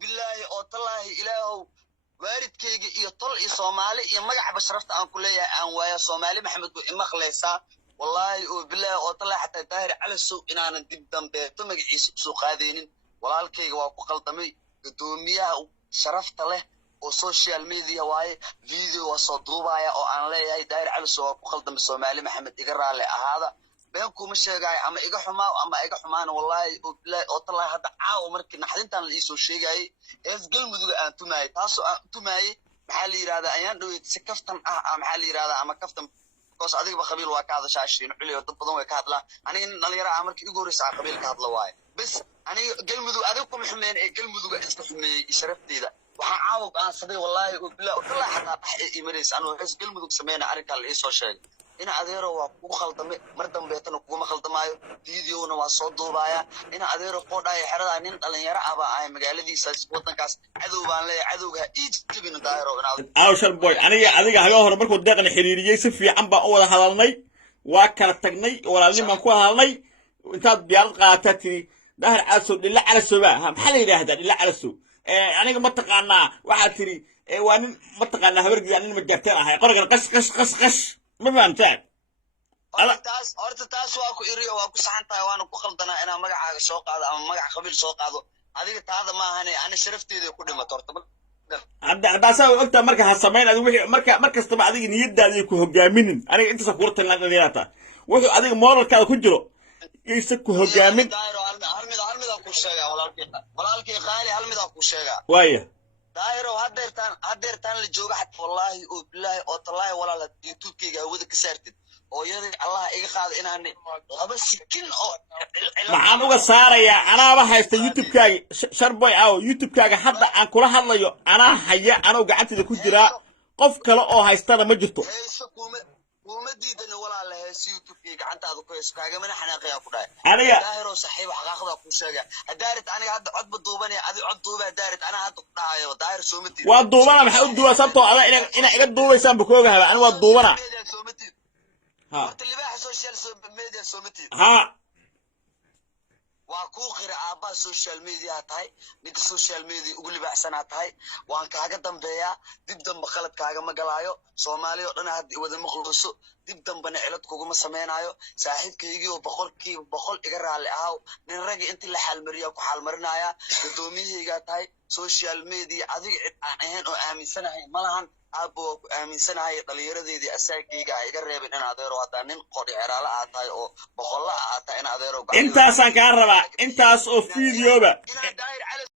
بالله أو طلعه إلهه وارد كي يطلع صومالي يمجع بشرفت أن كلية أن ويا صومالي محمد إما خليصة والله وبالله أو طلع حتى داير على السوق إن أنا جدا بتمجع سوق هذين والله الكي وقل طمي قدومية شرفت له وسوشيال ميديا واي فيديو وصدوبة أو أنا ليه داير على السوق وقل طمي صومالي محمد يقرأ لي هذا بينكم مش جاي أما إيجا حما أما إيجا حمان والله وبلا أطلع هذا عاو مركنا حدين تان الإيسو شيء جاي إيش قل مدو أنتماي تاسو أنتماي محلي هذا أيام دويت سكفتم محلي هذا أما كفتم بس عادي بخبيل واقع هذا شاشين حلي وتبضون وكهذا لا أنا نليرا عمرك يقول رسالة قبيل كهذا واي بس أنا قل مدو أذوقكم حمين قل مدو إستحمي شرفتي ذا وحعاوق أنا صدق والله وبلا أطلع حتى إيمريس أنا إيش قل مدو سمينا عارك على الإيسو شيء إن أديره وخلطمي مردم بيتنا كوما خلطمايو فيديونا وصدوبايا إن أديره قودا يحرد عنين قلن يرى أبا أي مقالدي سوتن كاس عدو بان لي عدوها إيجتبين دايرو أو شربوي أنا هلو مركو دقن حريرية سفي عم بقول هذالني وكان تقني ولا لي ما كو هذالني وأنت بيال قاتتي دهر عسو لله على السبا محل يهدا لله على السو أنا ما تقنا واحد تري وأنا ما تقنا هبرجي يعني ما جبتها هاي قرق قش ما فهمت horta taas waa ku iriyo waa ku saxantahay waana ku khaldana inaan magacaaga soo qaado ama magac qabiil soo qaado adiga taada ma ahane ana sharafteeda ku dhimato horta hadda saa ogta marka ha sameyn adiga wixii markastaba adiga niyadaada ku hogaaminin aniga intaas ku hortan dhalinyarada wuxuu adiga moralkaada ku jiro isa ku hogaamin halmida ku sheega walaalkii qaali halmida ku sheega waaya daayiro hadeertaan la jooga xataa wallahi oo billahi oo tallahi walaal youtube-kayga hawada ka saartid oo yadii allah iga qaado inaan laba sikin oo maxaan uga saarayaa anaaba haysta youtube-kaaga sharboy aw youtube-kaaga hadda aan kula hadlayo anaa haya anoo gacantida ku jiraa qof kale oo haystana ma jirto kuma diidana walaal hees youtube-kayga gacantaada ku hayso kaaga mana xanaaqaya ku dhahay aniga daahiro saaxiib xaqaaqda ku sheega hadaarit aniga hadda cod baduubanay adi cod duuba hadaarit ana hadda ku dhahayo daahir soomati waa duubana maxay u duuba sabto ada ina iga duubaysaan ba kooga haba ani waa duubana ha libaax social media soomati ha waa ku qira aaba social media tahay ninka social media ugu libaaxsanaa tahay waan kaaga dambeeyaa dib dambe khalad kaaga magalaayo Soomaaliya oo dhan had wada maqluuso dib dambana cilad kuguma sameeynayo saaxiibkaygii oo boqol iga raali ahaw nin rag intii la xalmariyo ku xalmarinaya gudoomiyayga tahay social media adiga cid aan ahayn oo aaminsanahay malahan aabo ku aaminsanahay dhalinyaradeedii asaagayga iga reebin in adeero hada nin qori xiraala ah tahay oo boqolla ah tahay in adeero intaas aan ka rabaa intaas oo fiidiyooba